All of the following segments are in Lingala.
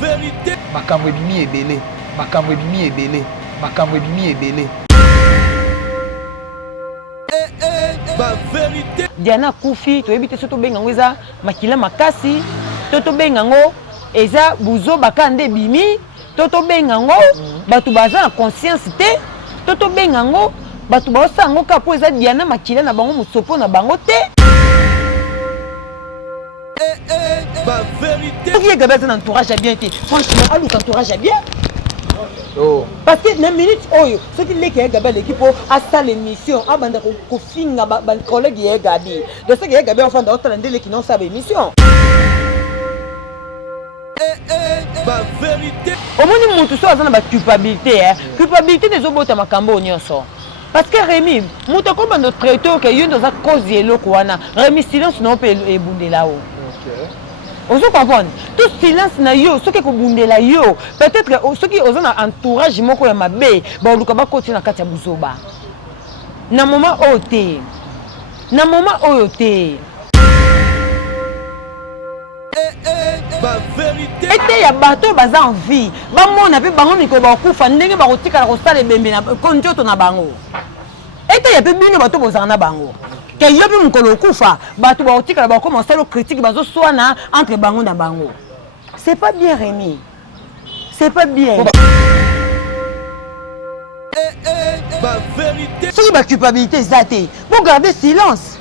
vérité. Makambo ebimi ebele. Makambo ebimi ebele. Makambo ebimi ebele. Vérité. Diana Koufi, tu habites surtout bengango eza makila makasi, toto bengango eza buzo bakande bimi, toto bengango batu baza na conscience te, toto bengango batu baosango kapo eza Diana makila na bango musopo na bango te. Vérité. Qui est gabé dans entourage à bien été. Franchement, à l'autre entourage à bien. Oh. Parce que dans minute oyo, ce qui est que gabé l'équipe a ça l'émission, a banda ko finga ba collègue est gabi. De ce qui est gabé enfant d'autres landé qui non ça émission. Vérité. Au moins nous tout ça dans la culpabilité hein. Culpabilité des obota makambo nyonso. Parce que Rémi, muto ko bando traiteur que yo dans cause yelo kwana. Rémi silence non peut ebunde là-haut. OK. Vous comprenez? Tout silence na yo, ce qui est bundela yo, peut-être ceux qui ont un entourage moko ya mabe, ba luka ba continuer na kati ya buzoba. Na moment oté. Na moment oté. Vérité. Ete ya bato baza en vie. Ba mona pe bango miko ba kufa ndenge ba kotika la kosala bembe na konjoto na bango. Ete ya pe bino bato bozana bango. Que yo pe mukolo kufa bato ba kotika ba commencer le critique bazo soana entre bango na bango. C'est pas bien Rémi. C'est pas bien. Vérité. C'est une culpabilité zate. Vous gardez silence.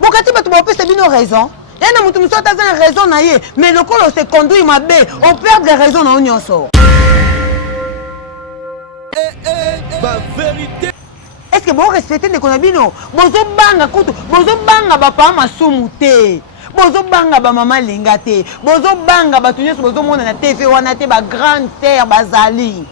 Vous gardez bato ba pe c'est bino raison. Il y a des gens qui ont raison, mais le col se conduit ma baie, on perd des raisons dans l'union. Vérité. Est-ce que vous respectez les conabino? Bozo banga kutu, bozo banga papa masumute, bozo banga ba maman lingate, bozo banga batunyes bozo mona na TV wana te ba grande terre bazali.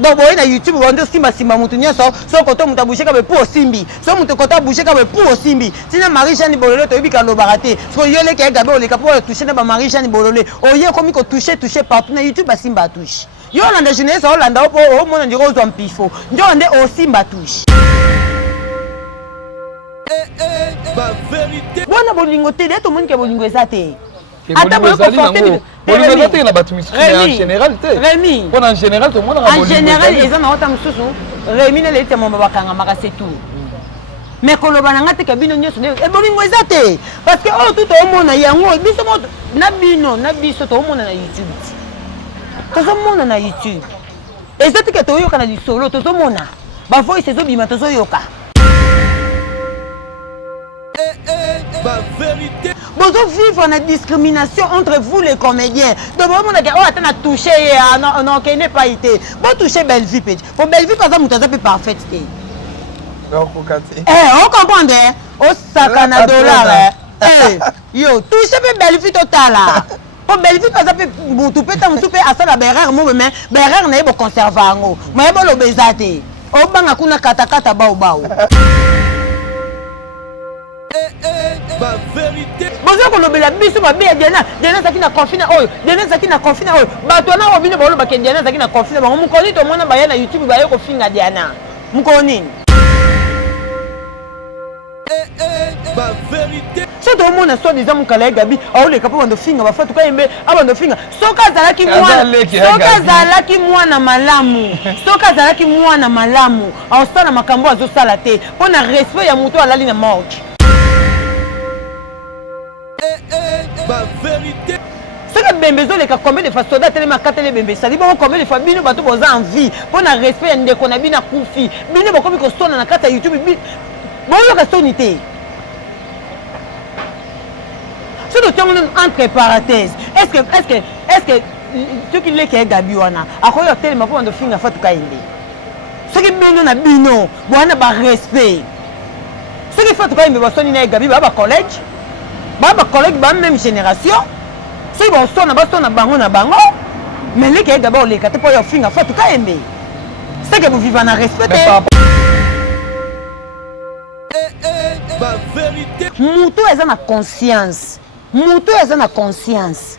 Donc vous na YouTube vous avez simba simba mutunya so koto mutaboucher ka pour simbi so muto koto boucher ka pour simbi tina Marie-Jeanne Bololé to bika lo baraté so yele ke gabe ole ka pour toucher na ba Marie-Jeanne Bololé oye komi ko toucher partout na YouTube ba simba touche yo landa jeunesse o landa po o mona ndiko zo mpifo ndio ande o simba touche Vérité. bona bolingo te de to monde ke bolingo ezate Ata bo ko Bolingwe te na batu misiki en général te. Rémi. Pour en général tout le monde a en général ils ont autant mususu Rémi na lete mo bakanga makase tout. Mais koloba na ngate ka bino nyoso e bolingo ezate parce que oh tout au monde yango biso mo na bino na biso to monde na YouTube. Tozo monde na YouTube. Ezate ke to yoka na lisolo tozo mona. Ba voice ezo bima tozo yoka. Vérité. Vous vivre la discrimination entre vous les comédiens. Donc vous avez touché, non, qui n'est pas été. Vous touchez belle vie, pour belle vie, par exemple, vous avez parfaite. On comprend, au sakana dollar. Yo, touchez belle vie totale. Pour belle vie, par exemple, vous pouvez à ça la berrère, mais berrère n'est pas conservé. Mais vous l'obésité. Au bang, kuna kata bao bao. Vérité. Bonjour qu'on obéit la biso ba bien Diana zaki na confine oyo Diana zaki na confine oyo bato na obino ba lo ba Diana zaki na confine ba mu koni to mona ba ya na YouTube ba yo ko finga Diana mu koni Vérité. so to mona so disant mu kala gabi o le kapo bando finga ba fatu ka yembe abando finga soka zalaki mwana malamu soka zalaki mwana malamu au sana makambo azo sala te pona respect ya muto alali na mort. Vérité. Ce que Bembezo les combien de fois soldats tellement katele Bembe ça dit bon combien de fois bino bato boza en vie pour na respect ndeko na bina kufi bino bakomi ko sona na kata YouTube bon yo ka sonité ce que tu entre parenthèses est-ce que ceux qui les qui gabi wana akoyo tellement pour ndo finga fatu kainde ce que bino na bino bona ba respect ce qui fatu kainde ba soni na gabi ba collège ba collègue ba même génération si bon sona bango na bango mais les qui d'abord les kate pour yo finga faut tout cas aimer c'est que vous vivez en respect Vérité. muto eza na conscience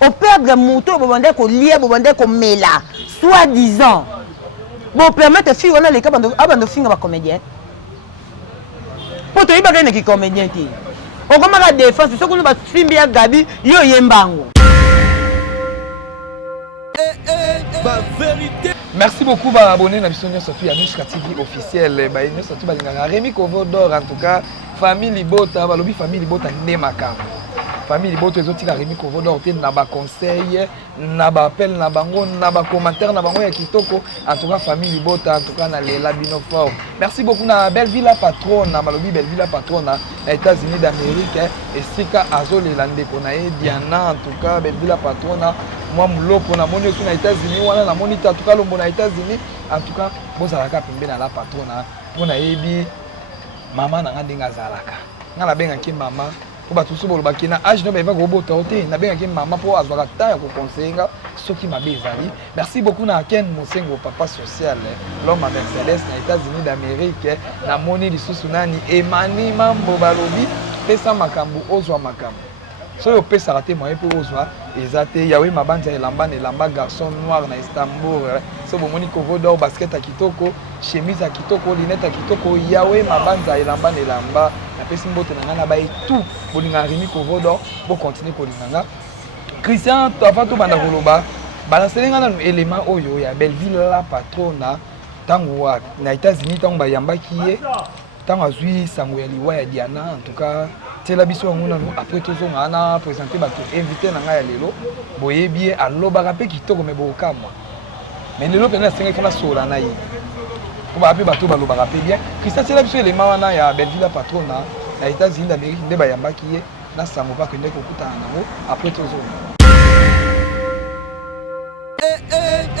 au perdre muto bo bande ko lier bo bande ko mela soit disant bon permettre fille on a les abando finga ba comédien pour te iba gagner qui comédien ti On commence à défense, c'est ce qu'on va filmer à Gabi, yo yembango. Merci beaucoup bah abonné na biso nyonso tu ya Nushka TV officiel ba nyonso tu balingaka Rémi Kovodor en tout cas famille Libota balobi famille Libota nde makambo famille Libota ezotika Rémi Kovodor te na ba conseil na ba appel na bango na ba commentaire na bango ya kitoko en tout cas famille Libota en tout cas na lela bino fort. Merci beaucoup na Belleville patronne na balobi Belleville patronne na États-Unis d'Amérique et sika azolela ndeko na ye Diana en tout cas Belleville patronne moi muloko na moni aux États-Unis wana na moni en tout cas lombo na États-Unis en tout cas bozalaka pembe na la patronne pour na yebi maman na ndenga zalaka ngala benga ki maman pour batusu bolobaki na age no ba go bota ote na benga ki maman pour azwaka ta ya ko conseiller soki mabe ezali. Merci beaucoup na Ken Mosengo papa social l'homme à Mercedes na États-Unis d'Amérique na moni lisusu nani Emani Mambo balobi pesa makambu ozwa makambu so yo pesa raté moyen pour ozwa ezate yawe mabanja elamba garçon noir na Istanbul so bomoni Kovodor basket à kitoko chemise à kitoko lunette à kitoko yawe mabanja elamba na pesi mbote na ngana ba et tout bolinga Rémi Kovodor bo continuer kolinganga Christian avant tout banda koloba balancelinga na élément oyo ya Belleville la patrona tango na États-Unis tango ba yambaki ye tango azui sango ya liwa ya Diana en tout cas tela biso ngona après tozonga na présenter bato invité na ngai ya lelo boyebi alobaka pe kitoko me bokamwa mais lelo pena senga kana sola na ye ko ba pe bato balobaka pe bien Christian tela biso élément wana ya Belleville patrona na États-Unis d'Amérique nde ba yambaki ye na sango pa kende ko kutana nango après tozonga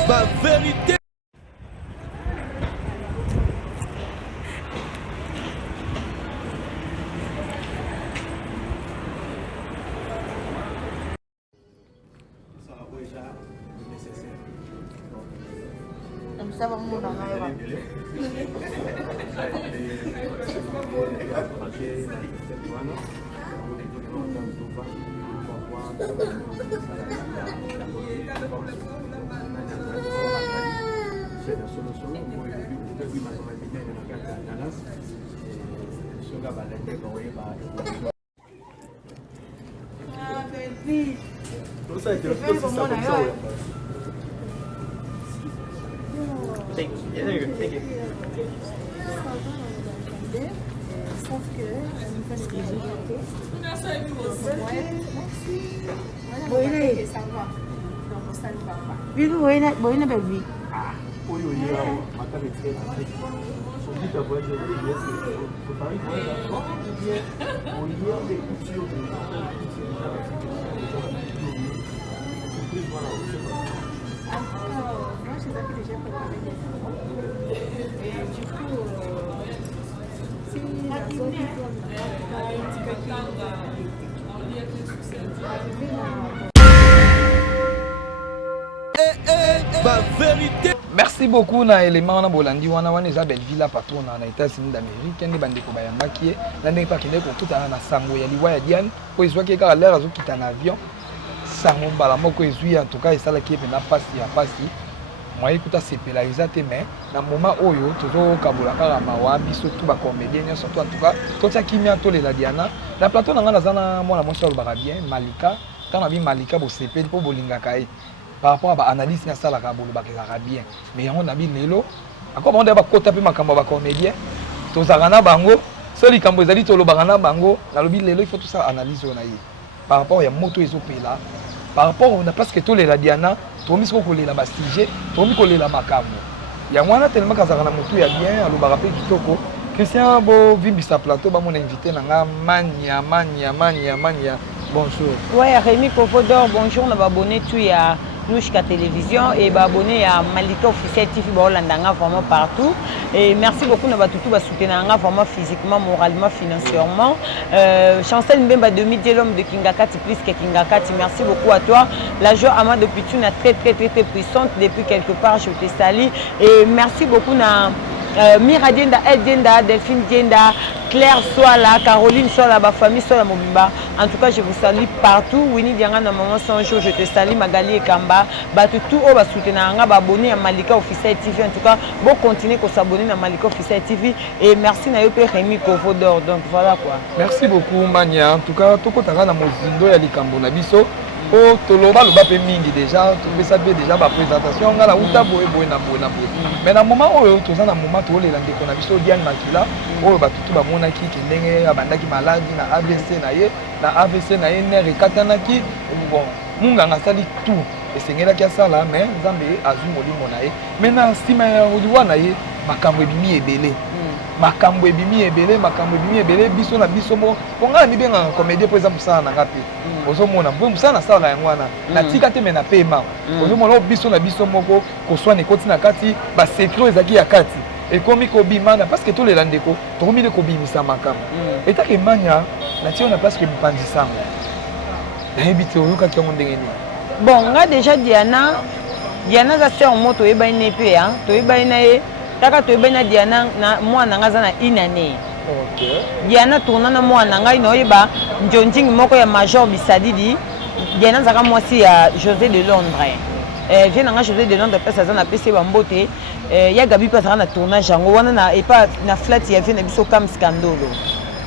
ba vérité. Ça va mon Thank you. Sauf que parce que j'ai ça va. Donc ça ne va pas. Oui, oui, na belle vie. Oui, ma table est très rapide. Je dis ta voix, je vais Paris, au lieu des coutures Moi, je les avais déjà préparé des enfants. Et du coup, si la zone Merci beaucoup na élément na bolandi wana wana eza Belleville patron na États-Unis d'Amérique ndi bandeko bayambaki na ndenge pa kende ko kutana na sango ya liwa ya Diane po ezwaki kaka l'air azokita na avion sango mbala moko ezwi en tout cas esalaki pe na pasi ya pasi moi kuta sepela ezate mais na moment oyo tozo kabola kaka mawa biso tout ba comédien surtout en tout cas totia kimia to la Diana na plateau na ngana zana mwana monso ba bien Malika kana bi Malika bo sepeli po bolinga kai par rapport à l'analyse na sala ka bolo ba bien mais on a bi lelo akoma on ba kota pe makambo ba comédien tozaka na bango soli kambo ezali to lo na bango na lobi lelo il faut tout ça analyse on a yi par rapport ya moto ezopela par rapport on a presque tout les la Diana tomi ko kolela ba sujet tomi kolela makambo ya mwana tellement kazaka na moto ya bien alobaka pe kitoko Christian bo vimbisa plateau ba mon invité na nga mania bonjour. Ouais, Rémi Kovodor, bonjour, on va abonner tout à Nushka Télévision et abonné à Malika Officiel TV Holandanga vraiment partout. Et merci beaucoup de tout soutenir vraiment physiquement, moralement, financièrement. Chancel Mbemba de Midi l'homme de Kingakati plus que Kingakati. Merci beaucoup à toi. La joie à moi depuis tu es très puissante depuis quelque part je te salue et merci beaucoup na Mira Dienda, Ed Dienda, Delphine Dienda, Claire soit là, Caroline soit là, ma famille soit là, Mobimba. En tout cas, je vous salue partout. Winnie Dianga, na maman sans jour, je te salue, Magali et Kamba. Batu tout au bas soutenir, abonner à Malika Officiel TV. En tout cas, bon continuer à s'abonner à Malika Officiel TV. Et merci na yope Rémi Kovodor. Donc voilà quoi. Merci beaucoup Mania. En tout cas, tout côté na mozindo ya likambo na biso. Oh, toloba loba pe mingi déjà, tout ça fait déjà ma présentation. On a la uta boy na boy. Mais na moment où tu as na moment où les landés qu'on a biso Diane Makila, oh ba tout ba mona ki kendenge abandaki maladie na AVC na ye nerf katanaki bon munga ngasali tout et sengela kia sala mais nzambe azu molimo na ye. Maintenant sima ya odiwa na ye makambo ebimi ebele. Makambo ebimi ebele biso na biso mo ponga ni benga comédie par exemple ça na ngapi ozomona mbo ça na sala yango wana na tika te mena pema ozomona biso na biso moko ko swana ekoti na kati ba secret ezaki ya kati et komi ko bimana parce que tous les landeko to komi ko bimisa makambo et ta ke manya na ti on a parce que bipandisanga na ebite oyoka ki ndenge ni bon nga déjà Diana za sœur moto eba ine pe hein to eba ina ye taka to eba na Diana na mwana nga za na inane. OK. Diana tourna na mwana nga ino yeba njonjingi moko ya Major Bisadidi. Diana zaka mwasi ya José de Londres. Vient nga José de Londres pesa za na PC bambote. Ya Gabi pesa na tournage yango wana na epa na flat ya vient na biso comme scandalo.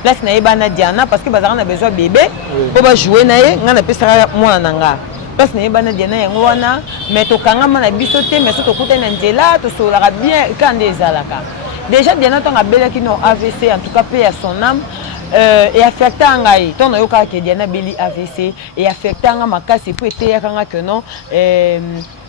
Place na yeba na Diana parce que bazaka na besoin bébé po ba jouer na ye nga na pesa mwana nga. Parce que na Diana yango wana mais to kangama na biso te mais to kuta na nzela to solaka bien quand ezalaka. Déjà Diana tanga belaki no AVC en tout cas paix à son âme et affecté ngai ton yoka ke Diana beli AVC et affecté nga makasi pour été yakanga que non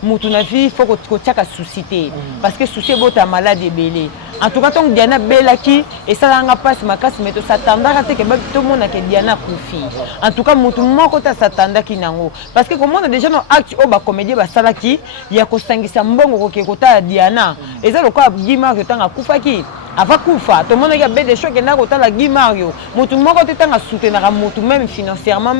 mutu na vie faut ko tiaka souci te parce que souci bota maladie belé. En tout cas ton Diana belaki et ça nga passe makasi mais to s'attendaka te que tout monde que Diana kufi. En tout cas mutu moko ta s'attendaki nango parce que comme on a déjà no acte o ba comédie ba salaki ya ko sangisa mbongo ko ke kota Diana et ça le quoi Guima que tanga kufaki ava kufa tout le monde a bé des choses que na kota la Guimario mutu moko te tanga soutenir mutu même financièrement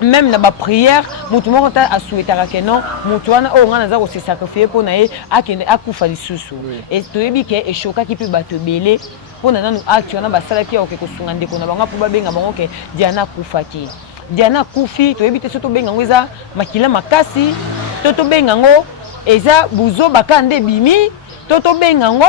même na ba prière mutu moko ta a souhaiter que non mutu wana o ngana za ko se sacrifier pour na ye akende akufa lisusu et to yebi ke e choka ki pe bato belé pour na nanu acte wana ba sala ki o ke ko sunga ndeko na bango pour ba benga bango ke Diana kufaki Diana kufi to yebi te soto benga ngweza makila makasi to benga ngo eza buzo bakande bimi to benga ngo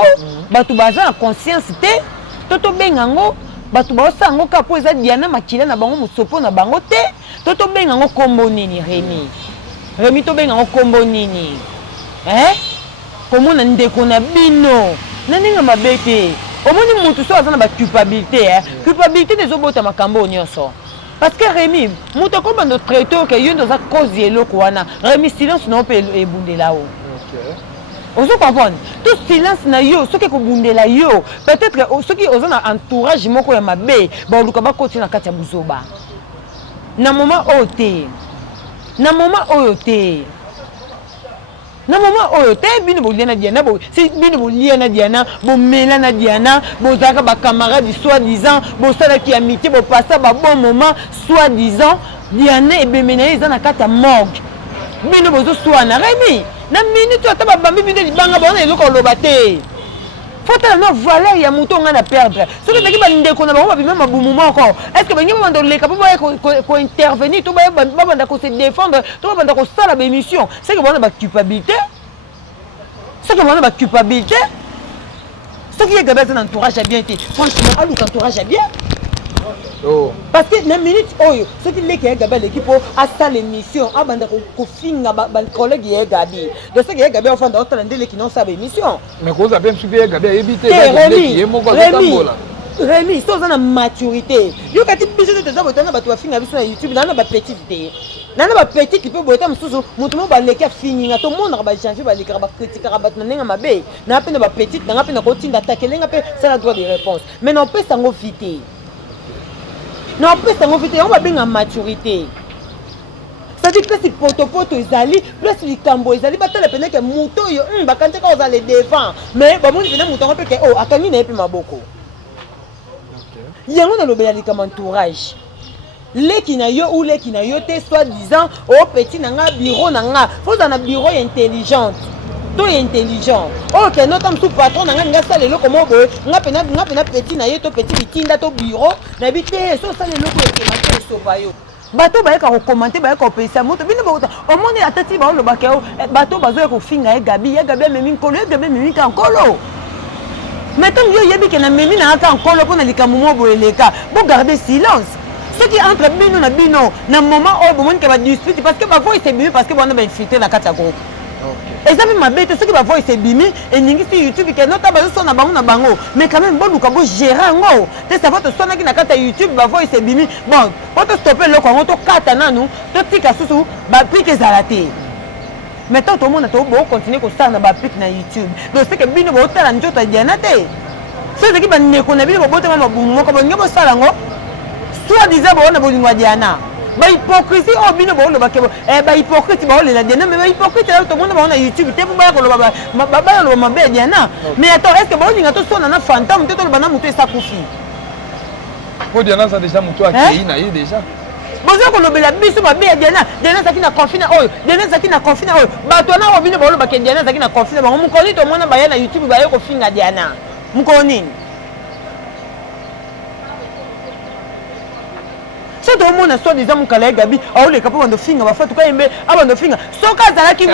bato baza na conscience te to benga ngo bato baosa ngo ka po eza Diana makila na bango musopo na bango te to benga ngo kombo nini Rémi to benga ngo kombo nini komona ndeko na bino naninga mabete omoni mutu so azana ba culpabilité des obota makambo nyonso parce que Rémi mutu ko bando traiteur que yondo za cause eloko wana Rémi silence no pe ebundela o. OK. Ozo comprendre tout silence na yo soki ko bundela yo peut-être soki ozana entourage moko ya mabe ba luka ba koti na kati ya buzoba na moment ote bino boliana Diana bo si bino boliana Diana bo melana Diana bo zaka ba camarade soi-disant bo sala ki amitié bo passer ba bon moment soi-disant Diana e bemena eza na kata morgue bino bozo swana Rémi na minute ata ba bambi bino libanga bona eloko lobate faut tellement valeur ya muto nga na perdre ce que taki ba ndeko na ba bima mabumu moko est-ce que bangi mando leka po intervenir to ba banda ko se défendre to ba banda ko sala ba émission c'est que bona ba culpabilité ce qui est gabé dans entourage a bien été franchement à l'autre entourage a bien parce que na minute oyo ce qui leka gabé l'équipe a ça l'émission a banda ko finga ba collègue ya gabi de ce que gabé enfin dans ndele qui non ça ba émission mais ko za bien subi gabé éviter Rémi so za na maturité yo kati biso te za botana ba to finga biso na YouTube na ba petite idée na ba petite qui peut boter mususu mutu mo ba leka finga to monde ba changer ba leka ba critiquer ba na mabe na pe na ba petite na pe na ko tinga attaquer lenga pe ça la droit de réponse mais non peut sango vite on va bien en maturité c'est-à-dire que si poto ezali plus likambo ezali batala pena ke muto yo bakante ka ozale devant mais ba moni vena muto ko pe ke o akangi na pe maboko yango na lobela likama entourage leki na yo te soi-disant au petit na nga bureau na nga faut dans un bureau intelligente to intelligent ok nota msu patron na nga sala eloko mo boye nga pena petit na ye to petit bitinda to bureau na bi te so sala eloko ekemaki esopa yo bato bayeka kokomante bayeka kopesa moto bino bakota omoni atati baolobaka yo bato bazoya kofinga ye gabi amemi nkolo ye gabi amemi ka nkolo mais tant yo yebi ke na memi na aka nkolo mpo na likambo mo boye eleka bo garder silence ce qui entre bino na bino na moment oyo bomoni ke badispute parce que bavoice ebimi parce que bana bainfiltre na kati ya groupe eza mpe mabe te soki bavoice ebimi eningisi youtube ke nota bazosona bango na bango mais quand même boluka bogere yango te sava tosonaki na kati ya youtube bavoice ebimi bon po tostope eloko yango tokata nanu totika susu baplike ezala te mais tant tomona tobokontinue kosala na baplike na youtube donc seke bino bootala nzoto ya diana te so ezaki bandeko na bino bobotama mabumu moko bolingi bosala yango soit disant bona bolingo ya diana bahypocrisie oyo bino baolobake bahypocrite baolela diana mais bahypocrite oyo tomona bango na youtube te mpo bayakoloba mabe ya diana mais attends est ce que baolinga tosona na fantame te toloba na moto esakufi po diana aza déjà moto akei na ye déjà boza kolobela biso mabe ya diana azalaki na confine oyo diana azalaki na confine oyo bato wana oyo bino baolobake diana azalaki na confine bango mokoli tomona baya na youtube baye kofinga diana mokolo nini so tomona so disant mokala ya gabi aoleka mpo bandofinga bafa tuka yembe abandofinga soki azalaki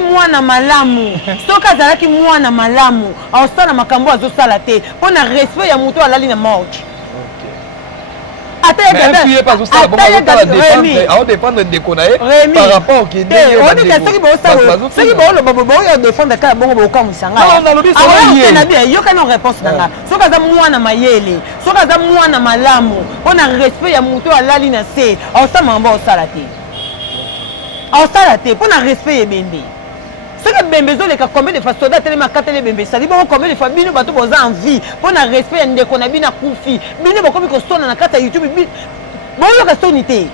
mwana malamu soki azalaki mwana malamu aosala makambo azosala te mpo na respect ya moto alali na morgue aodépendre ndeko na ye par rapport soki baoloba boya odéfendre kaka bongo bokamwisanga yokana réponse nanga soki aza mwana mayele soki aza mwana malamu mpo na respect ya moto alali na se aosala makambo aosala te mpo na respect ebembe soki bembe ezoleka combien de fois soda telema katele bembe sali bongo combien de fois bino bato boza en vie mpo na respect ya ndeko na bino akufi bino bokomi kosona na kati ya youtube boyoka soni te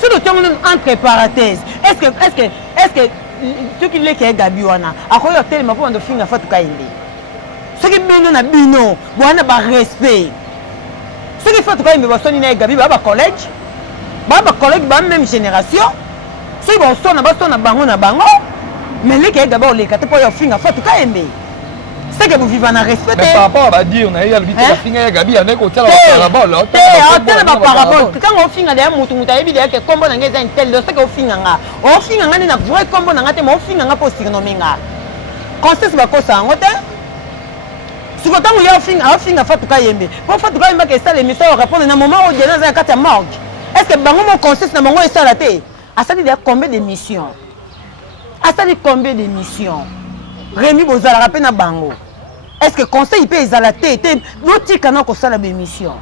so totongo entre parenthèse est-ce que soki leki ya gabi wana akoyoka telema mpo bandofinga fa tukayende soki bino na bino bowana barespect soki fa tukayembe basoni na ye gabi baa bacollège baa même génération soki basona bango na bango mais leki ega baoleka te mpo ya ofinga fa tukayembe seke boviva na respect te par rapport à badire na ye alobi te bafinga ya gabi anaki kotala baparabole otala baparabole ntango ofinga deya mutu ayebi deyake kombo na nga eza intel do seke ofinga nga nde na vrai kombo na nga te ma ofinga nga mpo surnome nga conscience bakosa yango te siko ntango ye ofinga fa tukayembe mpo fa tukayembe ake esala émission ya répondre na moment oyo diana aza ya kati ya morgue est ce que bango mo conscience na bango esala te asali deya combien d'émissions Rémi bozalaka mpe na bango est ce que conseil mpe ezala te botika na kosala bémission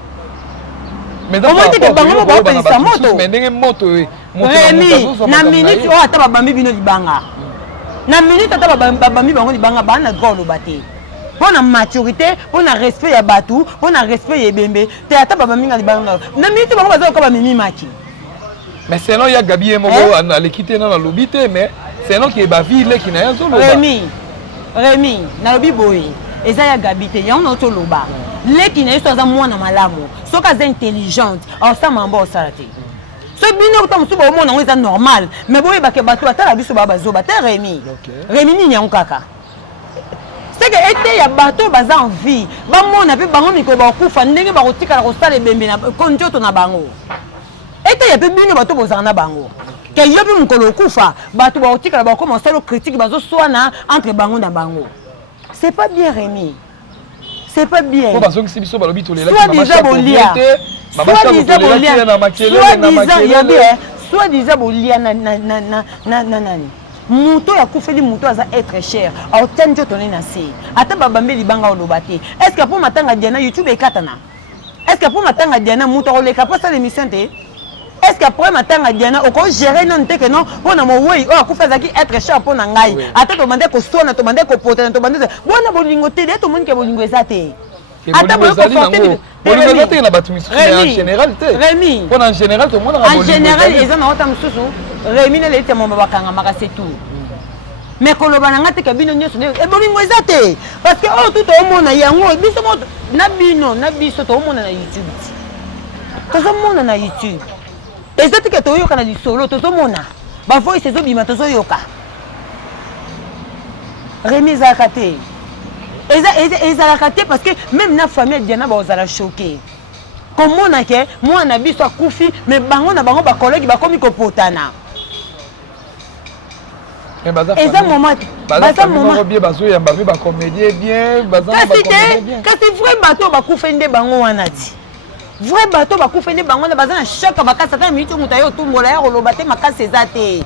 omotike bango mo baopelisa moto Rémi na minute oyo ata babambi bino libanga na minute ata babambi bango libanga baa na droit oloba te mpo na maturité mpo na respect ya bato mpo na respect ya ebembe te ata babambi nga libanga na minute bango baza koka bamemimaki mais selon ya gabi ye moko aleki te na nalobi te mais selon ke bavi leki na ye azoloba Rémi nalobi boye eza ya gabi te yango na otoloba leki na ye so aza mwana malamu soki aza intelligente aosala mambo osala te so bino ta mosusu baomona yango eza normal mais boyebake bato batala biso baa bazoba te Rémi nini yango kaka seke ete ya bato baza en vie bamona mpe bango mikolo bakokufa ndenge bakotikala kosala ebembe na nzoto na bango ete ya mpe bino bato bozala na bango ke yo mpe mokolo okufa bato bakotikala bakoma osala critique bazoswana entre bango na bango c'est pas bien Rémi c'est pas bien soit disant bolia na nani moto akufeli moto aza être cher aotya nzoto ne na se ata babambe libanga oloba te est ce que mpo matanga diana youtube ekatana est ce que mpo matanga diana moto akoleka mpo asala émission te est ce que après matanga diana okogere nano te ke non mpo na mowei oyo akufa azalaki être cher mpo na ngai ata tobande koswana tobande kopotana tobande bona bolingo te de tomonike bolingo eza te ata bolingo te na bato misusu en général te Rémi mpona en général tomonaka en général eza na ota mosusu Rémi nele ete moma bakangamaka c'est tout mais koloba na nga te kabino nyonso bolingo eza te parce que oyo tu toomona yango biso na biso toomona na youtube tozomona na youtube eza teke toyoka na lisolo tozomona bavoice ezobima tozoyoka Rémi ezalaka te ezalaka te parce que même na famille Diana bazala choqué komona ke mwana biso akufi mais bango na bango bakolegi bakomi kopotana eza moment kasi vrai bato bakufe nde bango wana ti vrai bato bakufe nde bango na baza na choc makasi ata minute moto aye otumbola ya koloba te makasi eza te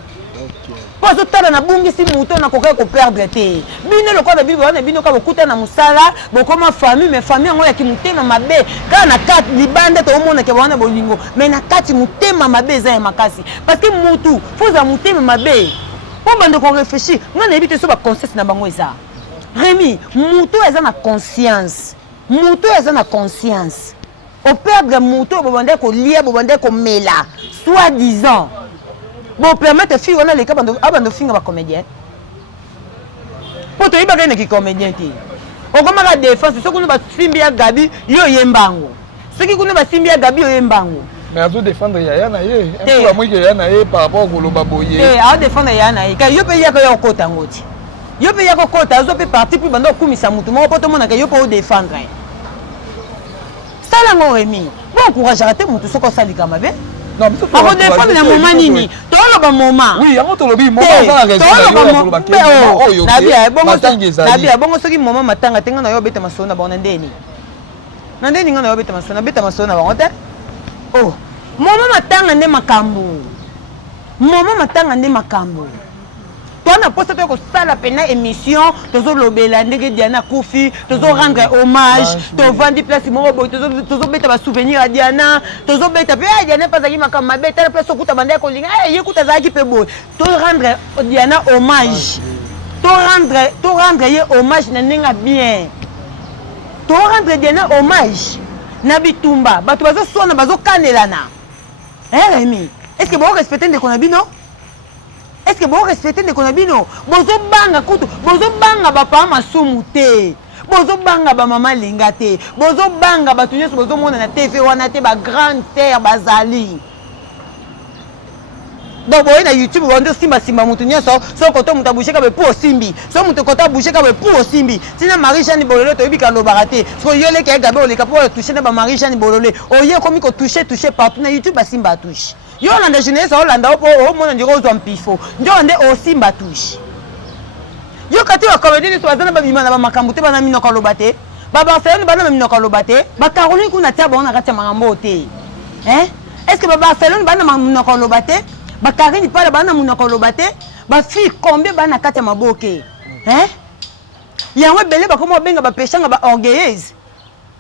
po azotala na bungisi moto nakokai koperdre te bino lokola bino wana bino ka bokuta na mosala bokoma famille mais famille yango yaki motema mabe kaka na kati libanda toomonake bawana bolingo mais na kati motema mabe eza ya makasi parce que motu foza motema mabe po bando ko réfléchir nga na yebi te so baconscience na bango eza Rémi moto eza na conscience moto eza na conscience operdre moto bobande kolia bobande komela soit disant bon permettre fille wana leka bando finga ba comédien poto iba gane ki comédien ti okomaka défense soki ba simbi ya Gabi yo yembango soki kuna ba simbi ya Gabi yo yembango mais azo défendre Yaya na ye un peu à moi que Yaya na ye par rapport au loba boye a défendre Yaya na ye ka yo pe ya ko yo kota ngoti yo pe ya ko kota azo pe parti puis bando kumisa mutu mo poto mona ka yo pe défendre sala ngo Rémi bon encourage rater mutu soko salika mabe non mais on défendre na moment nini to loba moment oui yango to lobi moment za raison na yo bongo soki moment matanga tenga na yo beta masona bona ndeni na ndeni nga na yo beta masona bango te oh moment matanga nde makambo moment matanga nde makambo tona poste to ko sala pena émission tozo lobela ndenge Diana Kofi tozo rendre hommage to vandi place moko boy tozo beta ba souvenir à Diana tozo beta pe Diana pas aki makama beta la place okuta bande ko linga yekuta zaki pe boy to rendre Diana hommage to rendre ye hommage na nenga bien to rendre Diana hommage na bitumba bato bazo sona bazo kanelana Rémi est-ce que vous respectez de konabino est-ce que vous respectez de konabino bozo banga kutu bozo banga papa masumu te bozo banga ba mama linga te bozo banga batu nyeso bozo mona na TV wana te ba grande terre bazali donc boy na YouTube wando simba mutu nyeso so koto muta busheka be pour simbi so mutu kota busheka be pour simbi tina Marie Jeanne Bololé to yibika lo barate so yole ke gabe oleka pour toucher na ba Marie Jeanne Bololé oye komi ko toucher partout na YouTube ba simba touche yo landa jeunesse olanda opo o mona ndiko zo mpifo ndio ande o simba touche yo kati wa comédie so azana ba bimana ba makambu te bana minoko lobate ba Barcelone bana minoko lobate ba Caroline kuna tia bona kati makambo te est-ce que ba Barcelone bana minoko lobate ba Karine pala bana minoko lobate ba fille combien bana kati maboke yango belé ba komo benga ba peshanga ba orgueilleuse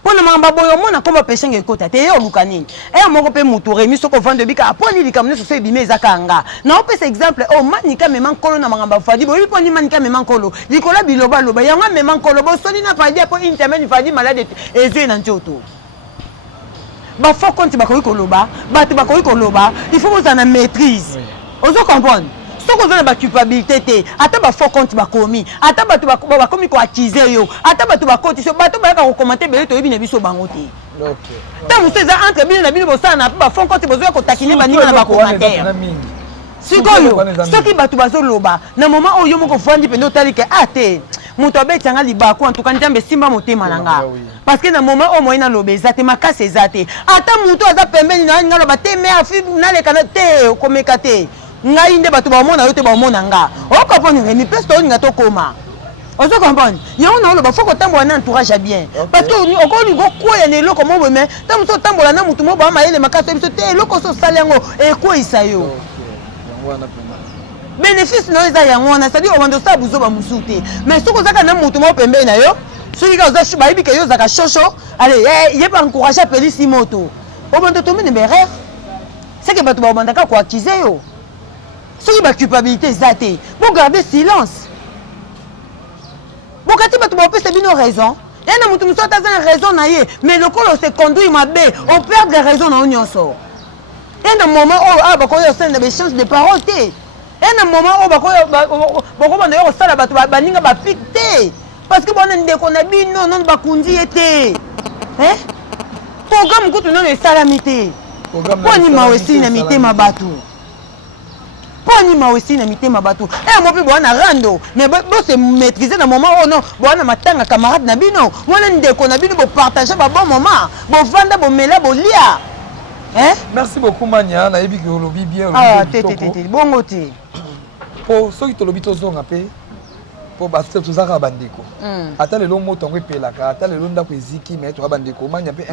pona mamba boyo mona komba peshanga ekota te yo lukani moko pe mutu Rémi soko vendre bika aponi likamne so se bimeza kanga na opesa exemple manika mema nkolo na mangamba fadi boyi poni manika mema nkolo likola biloba loba yango mema nkolo bo soni na fadi apo internet fadi malade ezwe na njoto ba faux compte ba koyi koloba batu ba koyi koloba il faut vous en maîtrise ozo comprendre soko zona ba culpabilité te ata ba faux compte ba komi ata batu ba komi ko accuser yo ata batu ba koti so batu ba ka ko commenter bele to yebi na biso bango te OK ta museza entre bino na bino bosana na ba faux compte bozo ko takine ba ninga na ba commenter sikoyo soki batu bazo loba na moment oyo moko fandi pendo talike ate muto abetanga libako en tout cas Nzambe simba motema nanga parce que na moment o moyena lobeza te makase ezate ata muto aza pembeni na ngalo ba te mais afi na le kana te komeka te ngai nde bato ba mona yo te ba mona nga o comprendre Rémi place to ninga to koma ozo comprendre yo na lo ba foko tambola na entourage bien parce que on ko ni go koya ne loko mo mais tamu so tambola na mutu mo ba ma ele makase biso te loko so salengo e ko isa yo bénéfice non eza yango wana c'est-à-dire on doit buzo ba musute mais soko zaka na mutu mo pembe na yo soki ka oza ba ibike yo zaka shosho allez ye ba encourager pelisi moto o bando to mine berre c'est que bato ba bandaka ko accuser yo soki ba culpabilité zate pour garder silence bon quand bato ba pesa bino raison yana mutu musota za raison na ye mais le colo se conduit mabe on perd des raisons na onyoso et un moment où ba ko yo send des échanges de paroles te et un moment où ba ko bana yo sala bato ba ninga ba fikte parce que bona ndeko na bino non ba kundi ete programme kutu non esalamite poni mawesi na mitema bato Poni aussi na mitema bato. Eh moi pe bona rando. Mais bo se maîtriser na moment oh non, bona matanga camarade na bino. Mona ndeko na bino bo partager ba bon moment. Bo vanda bo mela bo lia. Hein? Merci beaucoup Mania, na yebi que lobi bien. Ah té bongo té. Pour ceux qui te lobi to zonga pe pour baster tout ça ka bandeko. Ata le long moto ngwe pelaka, ata le long ndako eziki mais to ka bandeko Mania pe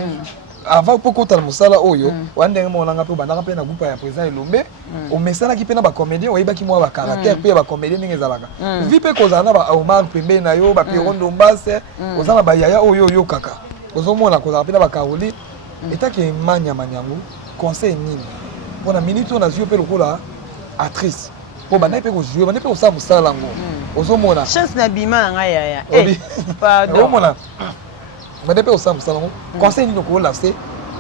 avant pour kota musala oyo wande monanga pe bandaka pe na groupe ya président Elombe o mesala ki pe na ba comédien o yebaki mo ba caractère pe ba comédien ninge zalaka vi pe ko zana ba Omar pembe na yo ba Perondo Mbase o zana ba yaya oyo yo kaka ozo mona ko zana pe na ba Caroline etaki Mania Manyango conseil nini pona minute on a joué pe lokola actrice po bana pe ko jouer bana pe ko sa musala ngo ozo mona chance na bima nga yaya pardon o mona bana pe ko sa musala ngo conseil nini ko la c'est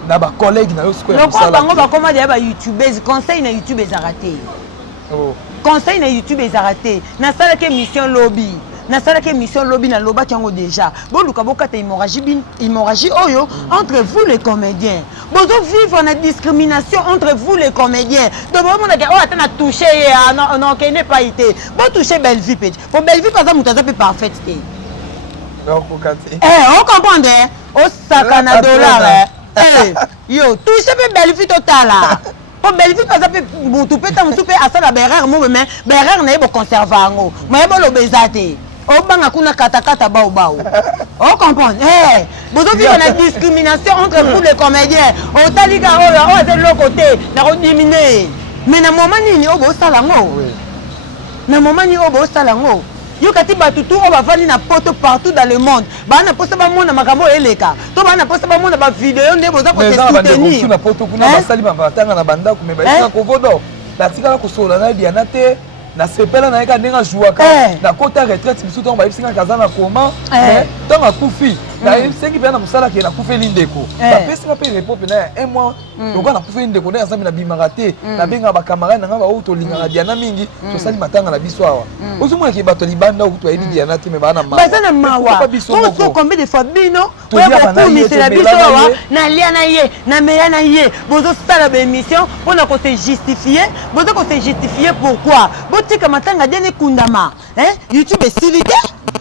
na ba collègue na yo siko ya musala bango ba koma dia ba youtubeurs conseil na youtube est raté conseil na youtube est raté na sala ke mission lobby na sala ke mission lobby na loba kango déjà bon luka bokata hémorragie oyo entre vous les comédiens bozo vivre na discrimination entre vous les comédiens donc bon na oh atana toucher non qui n'est pas été bon toucher belle vie page pour belle vie par exemple mutaza pe parfaite té on comprend au sakana dollar yo toucher pe belle vie totale pour belle vie par exemple mutu pe ta mutu pe asala berrer mo mais berrer na yebo conserver ngo mais bo lobezate o banga kuna kata bao on comprend bozo vivre na discrimination entre vous les comédiens o talika o de l'autre côté na ko diminuer mais na moment nini o bo sala ngo na moment ni o bo sala ngo yo kati batutu o bavandi na poto partout dans le monde bana posa ba mona makambo eleka to bana posa ba mona ba vidéo ne boza ko te soutenir na poto kuna basali ba batanga na banda ku me ba ina ko vodo la tika ko sola na diana te na sepela na yeka ndenga jouaka na kota retraite biso to ba bisinga kazana koma to nga kufi na sengi pe na musala ke na kufi lindeko ba pesinga pe repop na un mois donc na kufi lindeko na nzambi na bimarate na benga ba camarade na nga ba auto linga diana mingi to sali matanga na biso awa ozumwa ke bato libanda o to yebi diana te me ba na ma bazana mawa ko combien de fois bino to ya ko mi c'est la biso awa na lia na ye na meya na ye bozo sala ba émission pour na ko se justifier bozo ko se justifier pourquoi tika matanga dene kundama YouTube esilite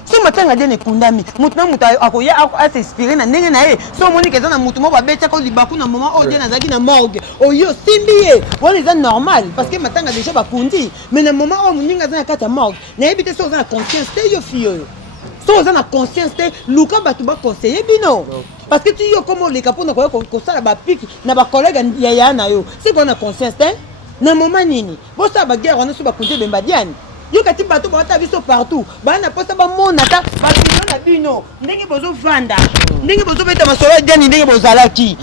so matanga dene kundami mutu na mutu akoya s'inspirer na ndenge na ye so moni ke na mutu mo ba beta ko libaku na moment o dena zaki na morgue oyo simbiye wala c'est normal parce que matanga déjà ba kundi mais na moment o muninga za kata morgue na ebite so za conscience te yo fio so za na conscience te luka batu ba conseiller bino parce que tu yo comme les capons na ko sala ba pique na ba collègue ya na yo c'est qu'on a conscience te na moment nini bosa ba guerre on a so ba kunte bemba diane yo kati bato ba ta biso partout ba na posa ba mona ta ba bino na bino ndenge bozo vanda ndenge bozo beta masolo diane ndenge bozalaki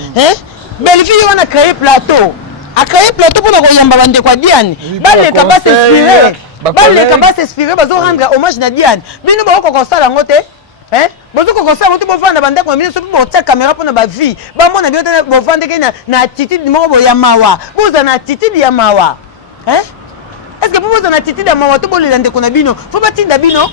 belle fille on a créé plateau pour ko yamba bande kwa diane ba le ka ba s'inspirer bazo rendre hommage na diane bino ba ko sala ngote bozo ko konsa moto bo vanda banda ko miso bo tia caméra pour na ba vie ba mona bio te bo vanda ke na attitude mo bo ya mawa boza na attitude ya mawa est-ce que boza na attitude ya mawa to bo le ndeko na bino fo batinda bino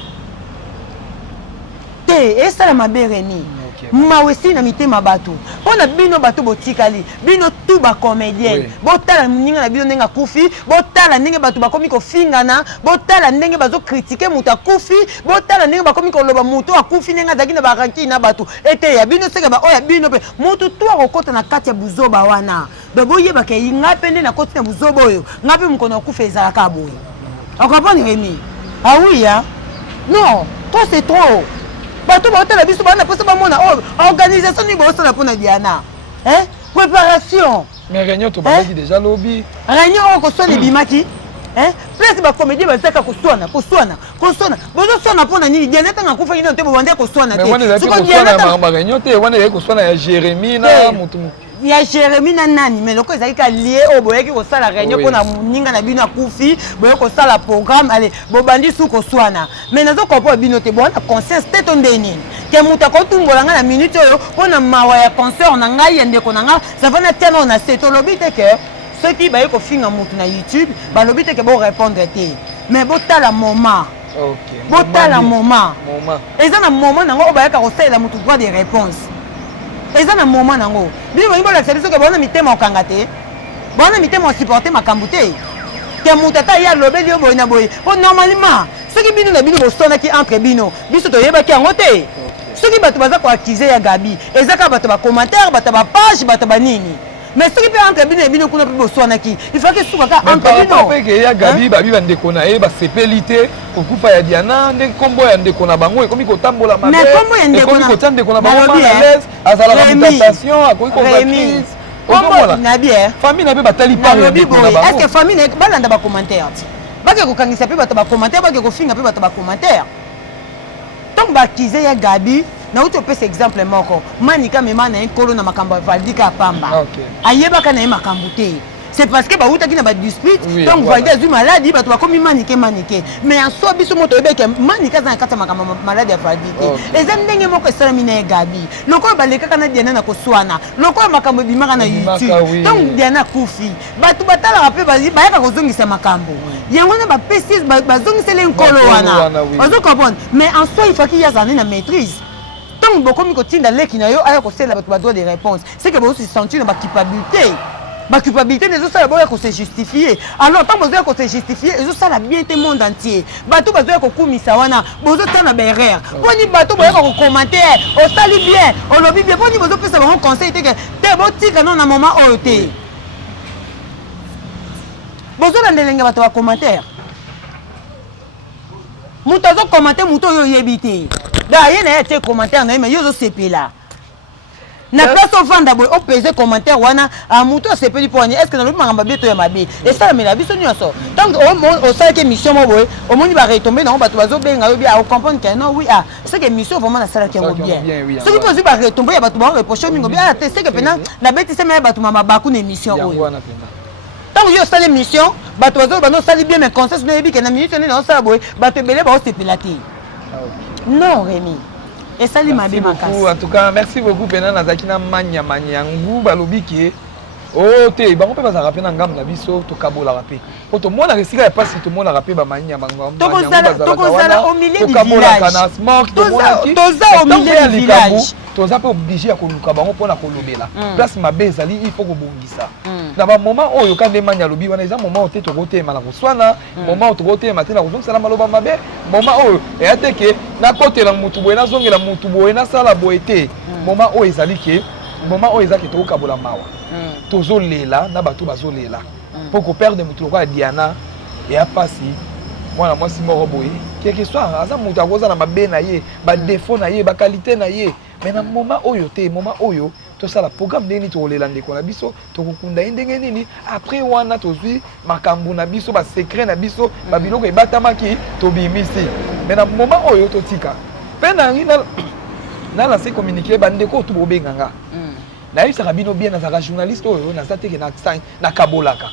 te esa la mabere ni mawesi na mitema bato pona bino bato botikali bino tout ba comédien botala ninga na bino ndenga kufi botala ndenge bato bakomi ko fingana botala ndenge bazo critiquer muta kufi botala ndenge bakomi ko loba muto akufi ndenga zaki na baranki na bato ete ya bino seka ba oya bino pe mutu to akokota na kati ya buzoba wana bebo yeba ke ngape nde na koti na buzoba oyo ngape mkono akufa ezala ka boyo akopani Rémi ah oui non toi c'est trop bato ba hôtel biso bana posa ba mona organisation ni bosa la pona diana préparation mais réunion to ba déjà lobby réunion ko sona bimaki place ba comédie ba saka ko sona bozo sona pona nini diana tanga kufa ino te bo bande ko sona te so diana ba réunion te wana ko sona ya Jérémy na mutu ya Jérémy na nani mais loko ezali ka lié o boyaki ko sala réunion pona ninga na bino akufi boye ko sala programme allez bo bandi su ko swana mais nazo ko po bino te bona conscience te to ndeni ke muta ko tumbola nga na minute oyo pona mawa ya concert na ngai yende ko na nga ça va na tellement na seto lobi te ke ceux qui ba ko finga mutu na YouTube ba lobi te ke bo répondre te mais bo tala moment OK bo tala moment eza na moment na ngo ba ka ko sala mutu droit de réponse eza na moment nango bino bango la service ke bona mitema okanga te bona mitema supporter makambu te te mutata ya lobeli boy na boy po normalement soki bino na bino bosonaki entre bino biso toyebaki yango te soki bato baza koaccuser ya Gabi ezaka bato ba commentaire bato ba page bato ba nini mais soki pe entre bino bino kuna pe bosonaki il faut que suka ka entre bino pe ke ya Gabi babi bande kona e ba sepelité okufa ya Diana nde kombo ya ndeko na bango ekomi kotambola mabe mais kombo ya ndeko na ndeko na bango à l'aise azala remutation akoki Rémi kombo na bien famille na pe batali pa ya ndeko na bango est-ce que famille balanda ba commentaire bake kokangisa pe bato ba commentaire bake kofinga pe bato ba commentaire donc ba kize ya Gabi na uto pesa exemple moko manika mema na ekolo na makambo ya Valdika pamba ayebaka na ye makambo te c'est parce que ba utaki na ba dispute donc Valdika azui maladie bato bakomi manike mais en soi biso moto ebeke manika za kata makambo maladie ya Valdika eza ndenge moko esalami na Gabi lokola balekaka na Diana na koswana lokola makambo bimaka na YouTube donc Diana kufi bato batala pe bayaka kozongisa makambo yango na ba pesi bazongisele nkolo wana ozo comprendre mais en soi il faut qu'il y a na maîtrise. Tant que beaucoup de gens qui n'ont pas droit de réponse, c'est que vous se sentez dans la culpabilité. La culpabilité, les autres, c'est se justifier. Alors, tant que vous avez se justifier, les autres, ça bien tout le monde entier. Bateau, vous avez commissaire, vous avez un berrère. Vous avez bateau, vous avez commentaire, on salue bien, on lobby bien. Vous avez un conseil, que t'es bon, tu as un moment où tu es. Vous avez un commentaire. Vous avez un commentaire, vous avez un commentaire. D'ailleurs, il y a des commentaires, mais il y a des là. Na place au vent d'abord, on pèse commentaire, à mouton c'est petit pour est-ce que dans le moment on va bien et ça mais la vie sonne ça. Tant au sein que mission au moins il va retomber dans bateau bazo bien à comprendre que non oui ah c'est que mission vraiment la salle qui est bien. Ce qui peut pas retomber il va tout reprocher mingo bien c'est que pendant la bête c'est mais bateau mama baku émission. Tant que yo ça l'émission, bateau bazo ba non ça bien mais conseil ne dit que na minute non ça boy bateau belé ba se pilater. Non, Rémi. Et ça, il m'a bien beaucoup. En tout cas, merci beaucoup. Pendant la zakina mania maniangu balobi qui oh te ba on peut pas rappeler na ngam na biso to kabola rappeler. Pour tout le monde resika ya passe tout le monde rappeler ba mania mangu. To kozala au milieu du village. Toza au milieu du village. Toza pas obligé à koluka bango pona kolobela. Place mabe ezali il faut ko bongisa. Na ba moment oyo ka de mania lobi wana eza moment ote to kote mala koswana, moment to kote matela kozong sala maloba mabe, moment oyo e ateke na kote la mutu boye na zongela mutu boye na sala boete. Moment oyo ezali ke moment oyo ezaki to kabola mawa. Tozo lela na bato bazo lela. Pour ko perdre mutu ko Diana et a passer moi si moko boye. Quel que soit aza mutu akoza na mabe na ye, ba défaut na ye, ba qualité na ye. Mais na moment oyo te, moment oyo to sala programme ndeni to lela ndeko na biso to kokunda ndenge nini après wana to zui makambu na biso ba secret na biso ba biloko ebatamaki to bimisi. Mais na moment oyo to tika. Pena na la se communiquer ba ndeko to bobenganga. Na yisa bino bien na journaliste oyo na zateke na kabolaka.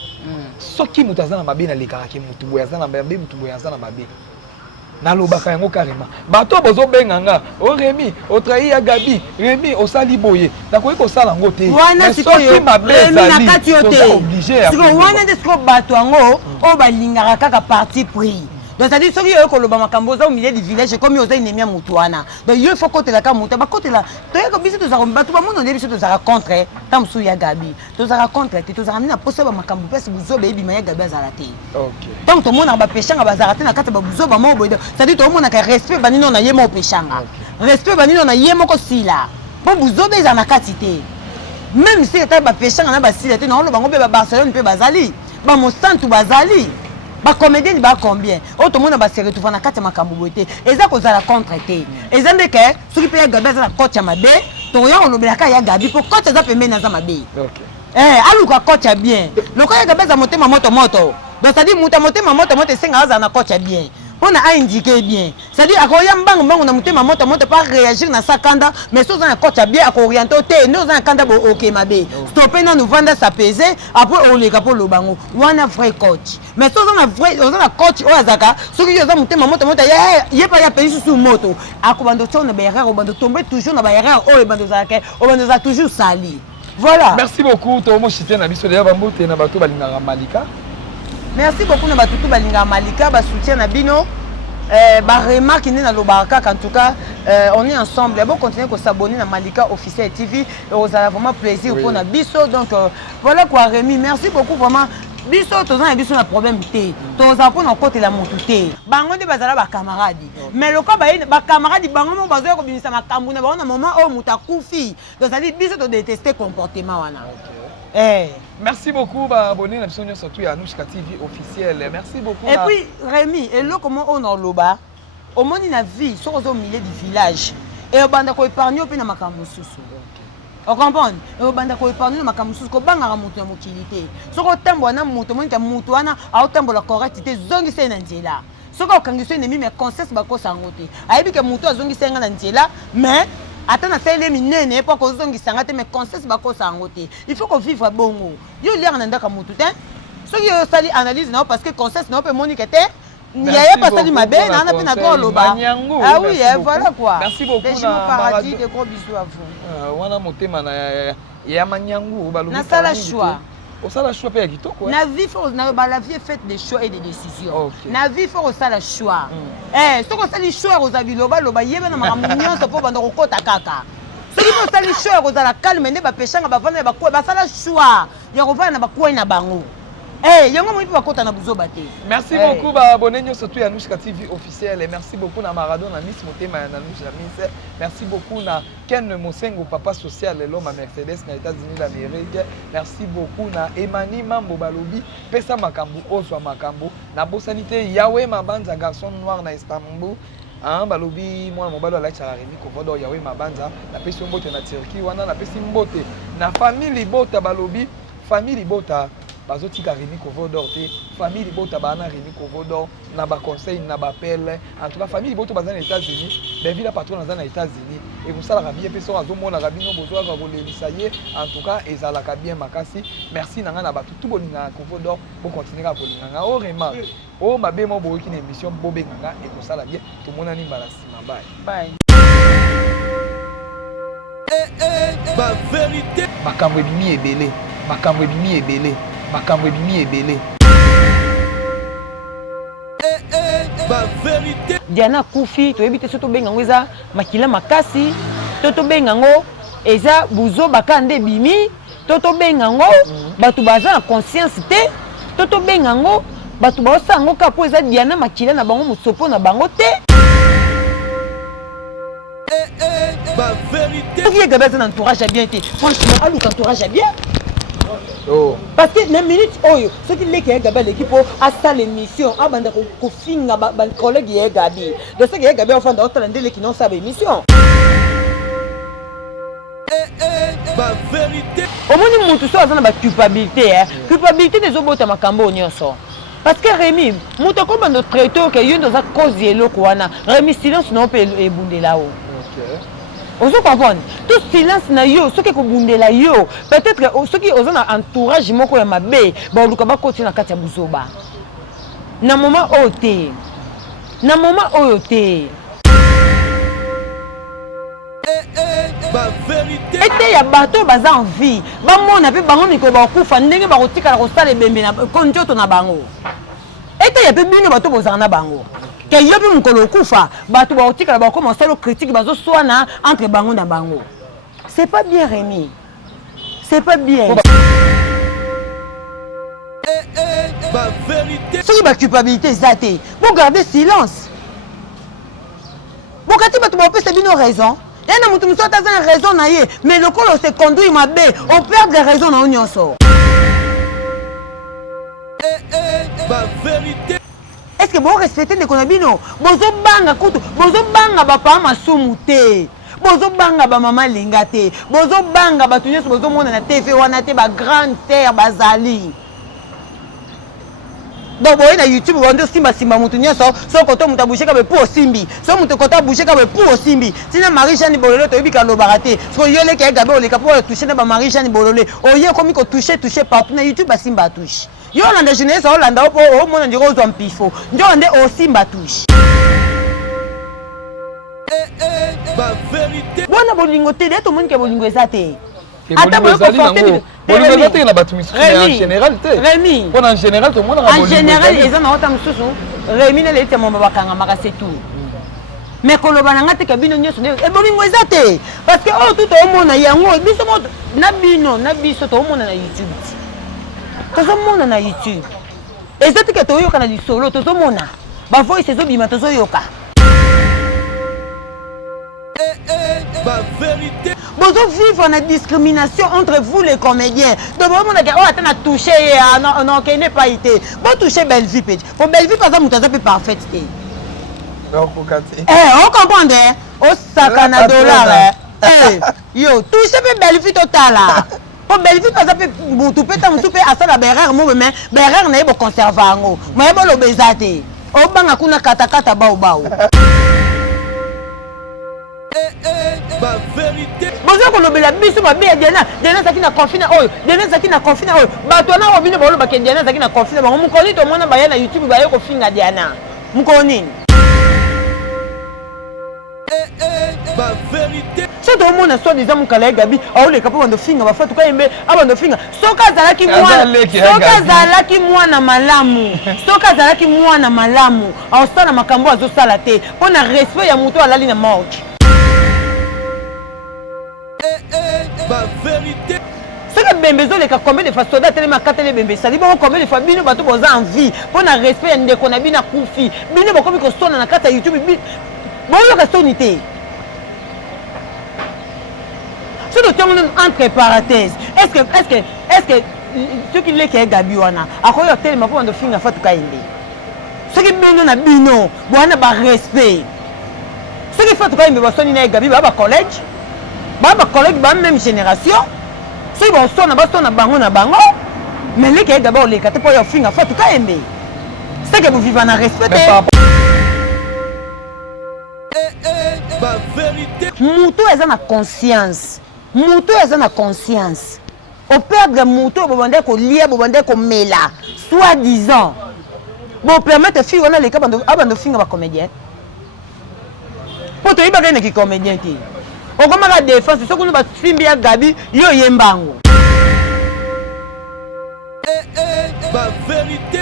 Soki mutazana mabe na lekaka ke mutu boya zana mabe mutu boya zana mabe. Na lobaka yango carrément. Bato bozo benganga, o Rémi, o trahi ya Gabi, Rémi o sali boye. Na koyi ko sala ngo te. Wana sikoyo mabe na kati yote. Siko wana de siko bato yango o balingaka kaka parti pris. Donc ça dit soki yo ko loba makambo za au milieu du village comme yo za inemia mutu wana. Donc yo faut côté la ka mutu ba côté la. To yako biso to za bato ba mono biso to za contre tamsu ya Gabi. To za contre to za na posa ba makambo pesi buzo be bi ya Gabi azalate. OK. Donc to mona ba peshanga ba zarate na kata ba buzo ba mo boy. Ça dit to mona ka respect ba nino na yemo peshanga. Respect ba nino na yemo ko sila. Bo buzo be za na katite. Même si ta ba peshanga na ba sila te na lo bango be ba Barcelone pe bazali. Ba mo santu bazali. Ba comédien ba combien auto monde ba se retrouver na kati makambo boité eza ko za contre te eza ndeke soki pe ya Gabi za coach ya mabe to ya olobela ka ya Gabi pour coach za pembe na za mabe OK aluka coach ya bien loko ya Gabi za motema moto donc ça dit motema moto senga za na coach ya bien on a indiqué bien c'est-à-dire akoya mbango na motema moto pas réagir na sakanda mais so za na coach ya bien akorienter te no za na kanda bo OK mabe stopper na nous vendre sa peser après on les capo lo bango wana vrai coach mais so za na vrai on na coach o azaka soki yo za motema moto ye pa ya pesi sous moto akobando tsona ba erreur obando tomber toujours na ba erreur o ebando za ke obando za toujours sali voilà merci beaucoup tomo chité na biso de bambote na bato balingaka malika. Merci beaucoup na batutu balinga malika ba soutien na bino ba remarque na lobaka en tout cas on est ensemble bon continuer à s'abonner na Malika officiel TV et vous allez vraiment plaisir pour na biso donc voilà quoi Rémi merci beaucoup vraiment biso tozana biso na problème te toza mpona kokotela motu te bango nde bazala bacamaradi mais lokola bayini bacamaradi bango mo bazoya kobimisa makambo na bango na moment oyo moto akufi tozali biso todéteste comportement wana. Merci beaucoup abonné na biso nyonso tu ya Anushka TV officiel. Merci beaucoup. Et puis Rémi eloko mo on loba omoni na vie soko zo au milieu du village et obanda ko épargner pe na makambo susu. On comprend? Et obanda ko épargner na makambo susu ko banga moto na mokilité. Soko tembo na moto moni ta moto wana au tembo la correctité zongi se na nzela. Soko okangiso ennemi mais conscience bako sangote. Ayebi ke moto azongi senga na nzela mais attends c'est minene pour que zongi sangate mais conscience bako sangote. Il faut qu'on vive bongo. Yo lire na ndaka moto te. Soki yo sali analyse na parce que conscience na peut monique te. Il y a pas sali mabe na na pina ko loba. Ah oui, voilà quoi. Merci beaucoup na paradis de gros bisous à vous. Wana motema na ya manyangu balobi. Na sala choix. Au sala choix pe kitoko. Na vie faut la vie est faite de choix et de décisions. Na vie faut au sala choix. Ce qu'on sali choix aux abiloba loba yeba na makambo nyonso po banda kokota kaka. Ce qui faut sali choix aux ala calme ne ba peshanga ba vana ba ko ba sala choix. Ya kovana na ba ko na bango. Yango mo ipa kota na buzoba te. Merci beaucoup ba abonné surtout à Anushka TV officiel et merci beaucoup na Maradona Miss Motema na Anushka Miss. Merci beaucoup na Ken Mosengo papa social l'homme à Mercedes na États-Unis d'Amérique. Merci beaucoup na Emani Mambo Balobi pesa makambo oswa makambo na bosanité Yahweh Mabanza garçon noir na Istanbul. Balobi moi mobalo ala chararimi ko vodo Yahweh Mabanza na pesi mbote na Turquie wana na pesi mbote na famille Bota Balobi famille Bota bazotika Rémi Kovodor te famille Bota bana Rémi Kovodor na ba conseil na ba appel en tout cas famille Bota bazana aux États-Unis ben villa patron dans les États-Unis et vous ça la bien peso azomona rabino bozo ga bolelisa ye en tout cas ezalaka bien makasi merci nanga na batu tout bolinga Kovodor pour continuer à bolinga o rema o mabe mo boki na émission bobenganga et ko sala bien tout mona ni mbala sima bye ba vérité makambo ebimi ebele makambo ebimi ebele makambo ebimi ebele ba vérité Diana Koufi to ebite soto bengango eza makila makasi toto bengango eza buzo bakande bimi toto bengango batu baza na conscience te toto bengango batu baosango kapo eza Diana makila na bango musopo na bango te ba vérité qui est gabé dans entourage à bien été franchement à l'entourage à bien. Parce que la minute oyo ce qui est que gabé l'équipe a ça l'émission a banda ko finga ba collègue est gabi de ce qui est gabé enfin dans l'endel qui non ça émission ba vérité au moins mutu so azana ba culpabilité culpabilité des obota makambo nyonso parce que Rémi mutu ko bando traité que yo dans cause eloko wana Rémi silence non peut ebundela o. Vous comprenez? Tout silence na yo, ce qui est bundela yo, peut-être ceux qui ont un entourage moko ya mabe, ba luka ba continuer na kati ya buzoba. Na moment oté. Na moment oté. ba vérité Ete ya bato baza en vie. Ba mona pe bango miko ba kufa ndenge ba kotika la kosala bembe na konjoto na bango. Ete ya pe bino bato bozana na bango. Que yo bi mukolo kufa bato ba otika ba commencer le critique bazo soana entre bango na bango. C'est pas bien Rémi. C'est pas bien. ba vérité Si ba culpabilité zaté, vous gardez silence. Bon quand bato ba pesa bino raison. Et na mutu muso ta za raison na ye, mais le colo se conduit mabe, on perd des raisons na onyonso. ba vérité Est-ce que vous respectez les konabino? Bozo banga kutu, bozo banga papa masumu te. Bozo banga ba mama linga te. Bozo banga ba tunyeso bozo mona na TV wana te ba grande terre bazali. Donc boy na YouTube wando simba mutu nyeso so koto muta boucher ka be pour simbi. So mutu koto boucher ka be pour simbi. Tina Marie Jeanne Bololé to bika lo barate. So yole ke gabe o le ka pour toucher na ba Marie Jeanne Bololé. O ye komi ko toucher partout na YouTube ba simba touche. Yo landa jeunesse o landa opo o mona ndiro zo mpifo ndio ande o simba touche ba vérité bona bolingo te de to moni ke bolingo ezate ata bolingo ezate na bato misusu en général te Rémi en général to mona en général eza na ota mususu Rémi na lete mo bakanga makase tout mais koloba na ngate ka bino nyoso e bolingo ezate parce que o tout o mona yango biso mo na bino na biso to mona na YouTube tozomona na YouTube eza tike toyoka na lisolo tozomona bavoice ezobima tozoyoka Bozo vivre la discrimination entre vous les comédiens. Donc vous avez attends toucher non qui n'est pas été. Bon toucher Bellevue page. Pour Bellevue par exemple vous parfaite. On comprend au sakana dollar. Yo toucher Bellevue total là. Pour Bellevue par exemple vous tout peut à ça la berreur moi mais berreur n'a pas conserver ngo. Mais bon l'obésité. Au banga kuna kata bao. Bonjour qu'on obéit la biso ba bien Diana zaki na confine oyo Diana zaki na confine oyo bato na obine bolo ba ke Diana zaki na confine ba mukoni to mona ba ya na YouTube ba yo ko finga Diana mukoni ba vérité so to mona so disant mukala gabi aule kapo bando finga ba fatu ka yembe abando finga soka zalaki mwana malamu soka zalaki mwana malamu ausana makambo azo sala te pona respect ya muto alali na mort ba vérité. Ce que Bembezo les combien de fois soldats tellement katele Bembe ça dit bon combien de fois bino bato boza en vie pour na respect ndeko na bina kufi bino bakomi ko sona na kata YouTube bon yo ka sonité ce que tu entre parenthèses est-ce que ce qui les qui gabi wana akoyo tellement pour ndo finga fatu kainde ce qui bino na bino bona ba respect ce qui fatu kainde ba soni na gabi ba collège Baba collègue ba même génération si bon sona bango na bango mais les qui d'abord les kate pour yo finga faut tout cas aimer c'est que vous vivez en respect ba vérité muto eza na conscience au perdre muto bobande ko lia bobande ko mela soi-disant bon permettre fille on a les cas bando finga ba comédien pour te iba qui comédien qui on commence à défense ce qu'on va simbi ya gabi yo yembango ba vérité